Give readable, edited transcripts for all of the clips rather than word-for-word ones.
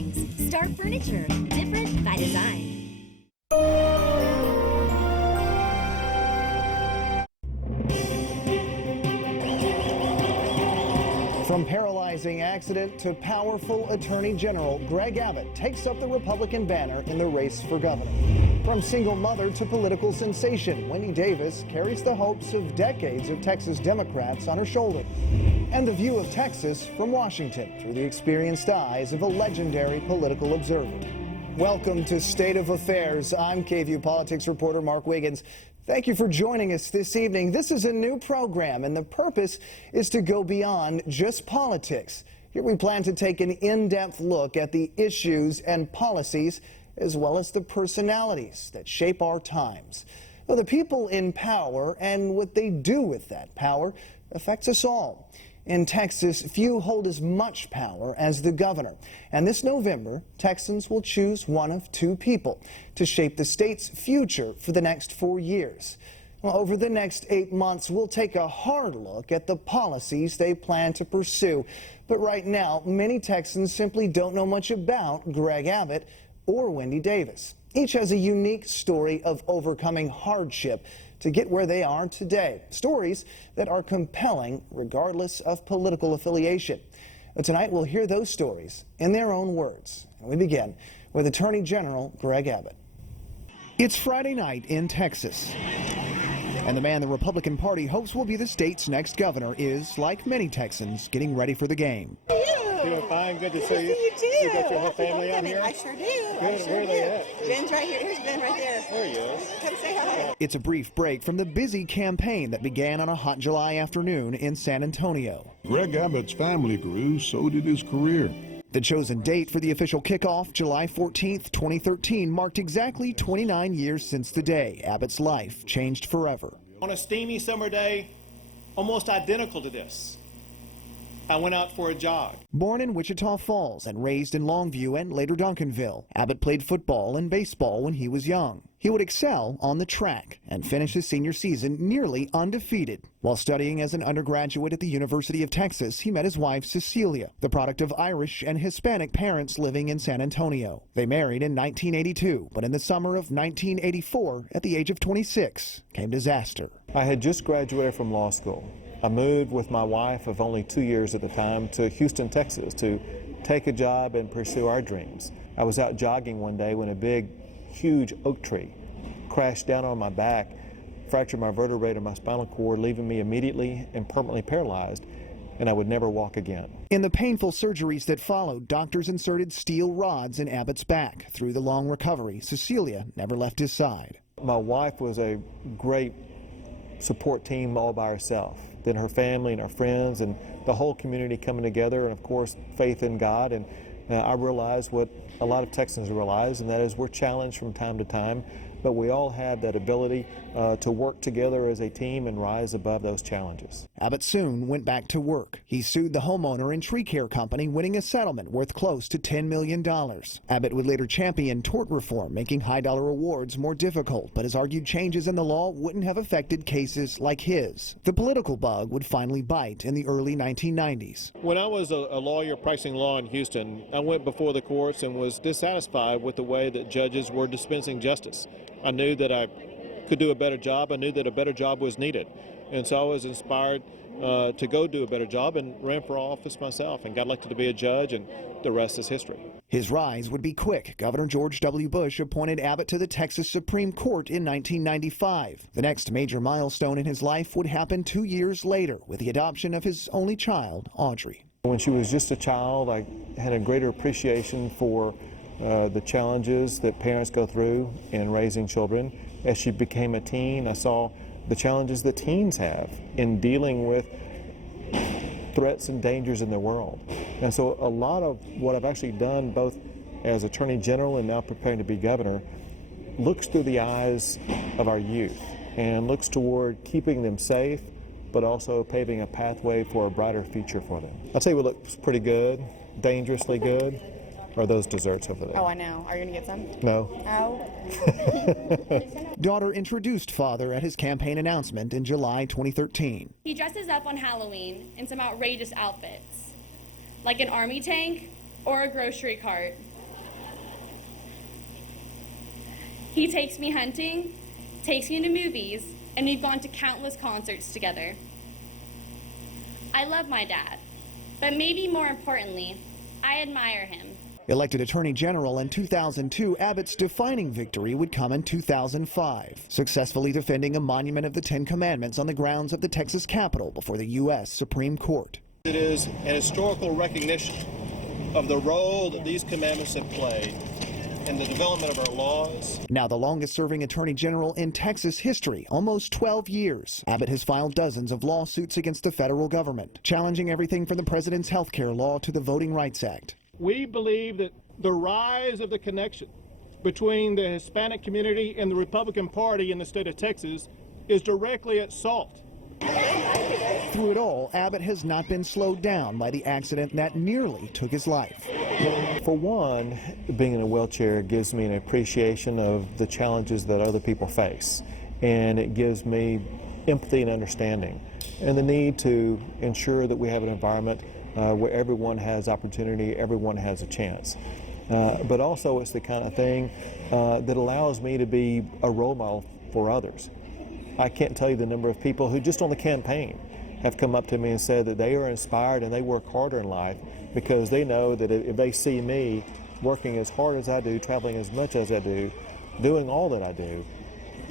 Springs. Star Furniture, different by design. From paralyzing accident to powerful Attorney General, Greg Abbott takes up the Republican banner in the race for governor. From single mother to political sensation, Wendy Davis carries the hopes of decades of Texas Democrats on her shoulders. And the view of Texas from Washington through the experienced eyes of a legendary political observer. Welcome to State of Affairs. I'm KVUE Politics reporter Mark Wiggins. Thank you for joining us this evening. This is a new program, and the purpose is to go beyond just politics. Here we plan to take an in-depth look at the issues and policies, as well as the personalities that shape our times. Well, the people in power and what they do with that power affects us all. In Texas, few hold as much power as the governor. And this November, Texans will choose one of two people to shape the state's future for the next 4 years. Well, over the next 8 months, we'll take a hard look at the policies they plan to pursue. But right now, many Texans simply don't know much about Greg Abbott or Wendy Davis. Each has a unique story of overcoming hardship to get where they are today. Stories that are compelling regardless of political affiliation. And tonight we'll hear those stories in their own words. And we begin with Attorney General Greg Abbott. It's Friday night in Texas. And the man the Republican Party hopes will be the state's next governor is, like many Texans, getting ready for the game. Doing fine. Good to see you. You too. You got your whole family out here? I sure do. Good. I sure Where are they do. at? Ben's right here. Here's Ben right there. There he is. Come say hi. It's a brief break from the busy campaign that began on a hot July afternoon in San Antonio. Greg Abbott's family grew, so did his career. The chosen date for the official kickoff, July 14th, 2013, marked exactly 29 years since the day Abbott's life changed forever. On a steamy summer day, almost identical to this, I went out for a jog. Born in Wichita Falls and raised in Longview and later Duncanville, Abbott played football and baseball when he was young. He would excel on the track and finish his senior season nearly undefeated. While studying as an undergraduate at the University of Texas, he met his wife, Cecilia, the product of Irish and Hispanic parents living in San Antonio. They married in 1982, but in the summer of 1984, at the age of 26, came disaster. I had just graduated from law school. I moved with my wife of only 2 years at the time to Houston, Texas to take a job and pursue our dreams. I was out jogging one day when a big, huge oak tree crashed down on my back, fractured my vertebrae and my spinal cord, leaving me immediately and permanently paralyzed, and I would never walk again. In the painful surgeries that followed, doctors inserted steel rods in Abbott's back. Through the long recovery, Cecilia never left his side. My wife was a great support team all by herself. Then her family and her friends and the whole community coming together, and of course faith in God. And I realized what a lot of Texans realize, and that is we're challenged from time to time, but we all have that ability to work together as a team and rise above those challenges. Abbott soon went back to work. He sued the homeowner and tree care company, winning a settlement worth close to $10 million. Abbott would later champion tort reform, making high-dollar awards more difficult, but has argued changes in the law wouldn't have affected cases like his. The political bug would finally bite in the early 1990s. When I was a lawyer practicing law in Houston, I went before the courts and was dissatisfied with the way that judges were dispensing justice. I knew that I could do a better job. I knew that a better job was needed. And so I was inspired to go do a better job and ran for office myself and got elected to be a judge, and the rest is history. His rise would be quick. Governor George W. Bush appointed Abbott to the Texas Supreme Court in 1995. The next major milestone in his life would happen 2 years later with the adoption of his only child, Audrey. When she was just a child, I had a greater appreciation for the challenges that parents go through in raising children. As she became a teen, I saw the challenges that teens have in dealing with threats and dangers in their world. And so a lot of what I've actually done, both as Attorney General and now preparing to be governor, looks through the eyes of our youth and looks toward keeping them safe, but also paving a pathway for a brighter future for them. I'll tell you what looks pretty good, dangerously good, are those desserts over there. Oh, I know. Are you going to get some? No. Oh. Daughter introduced father at his campaign announcement in July 2013. He dresses up on Halloween in some outrageous outfits, like an army tank or a grocery cart. He takes me hunting, takes me to movies, and we've gone to countless concerts together. I love my dad, but maybe more importantly, I admire him. Elected Attorney General in 2002, Abbott's defining victory would come in 2005, successfully defending a monument of the Ten Commandments on the grounds of the Texas Capitol before the U.S. Supreme Court. It is an historical recognition of the role that these commandments have played in the development of our laws. Now the longest-serving Attorney General in Texas history, almost 12 years. Abbott has filed dozens of lawsuits against the federal government, challenging everything from the president's health care law to the Voting Rights Act. We believe that the rise of the connection between the Hispanic community and the Republican Party in the state of Texas is directly at salt. Through it all, Abbott has not been slowed down by the accident that nearly took his life. For one, being in a wheelchair gives me an appreciation of the challenges that other people face, and it gives me empathy and understanding, and the need to ensure that we have an environment where everyone has opportunity, everyone has a chance. But also it's the kind of thing that allows me to be a role model for others. I can't tell you the number of people who just on the campaign have come up to me and said that they are inspired and they work harder in life because they know that if they see me working as hard as I do, traveling as much as I do, doing all that I do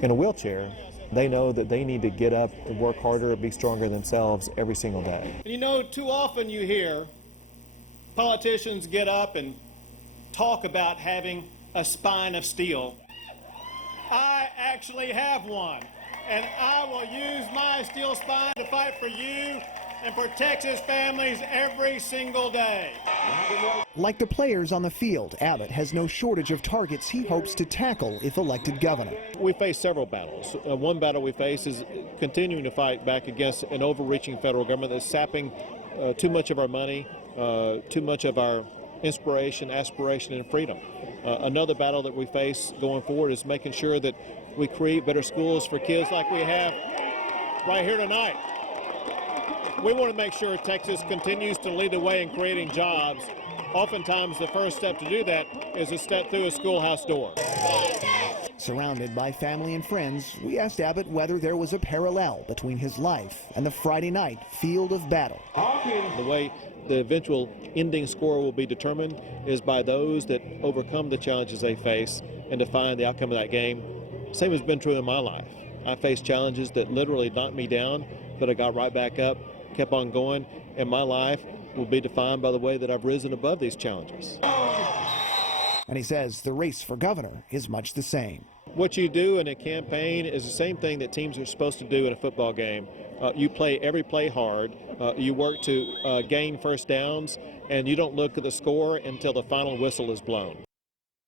in a wheelchair, they know that they need to get up and work harder and be stronger themselves every single day. And you know, too often you hear politicians get up and talk about having a spine of steel. I actually have one, and I will use my steel spine to fight for you and for Texas families every single day. Like the players on the field, Abbott has no shortage of targets he hopes to tackle if elected governor. We face several battles. One battle we face is continuing to fight back against an overreaching federal government that's sapping too much of our money, too much of our inspiration, aspiration, and freedom. Another battle that we face going forward is making sure that we create better schools for kids like we have right here tonight. We want to make sure Texas continues to lead the way in creating jobs. Oftentimes the first step to do that is to step through a schoolhouse door. Surrounded by family and friends, we asked Abbott whether there was a parallel between his life and the Friday night field of battle. The way the eventual ending score will be determined is by those that overcome the challenges they face and define the outcome of that game. Same has been true in my life. I faced challenges that literally knocked me down, but I got right back up, kept on going, and my life will be defined by the way that I've risen above these challenges. And he says the race for governor is much the same. What you do in a campaign is the same thing that teams are supposed to do in a football game. You play every play hard, you work to gain first downs, and you don't look at the score until the final whistle is blown.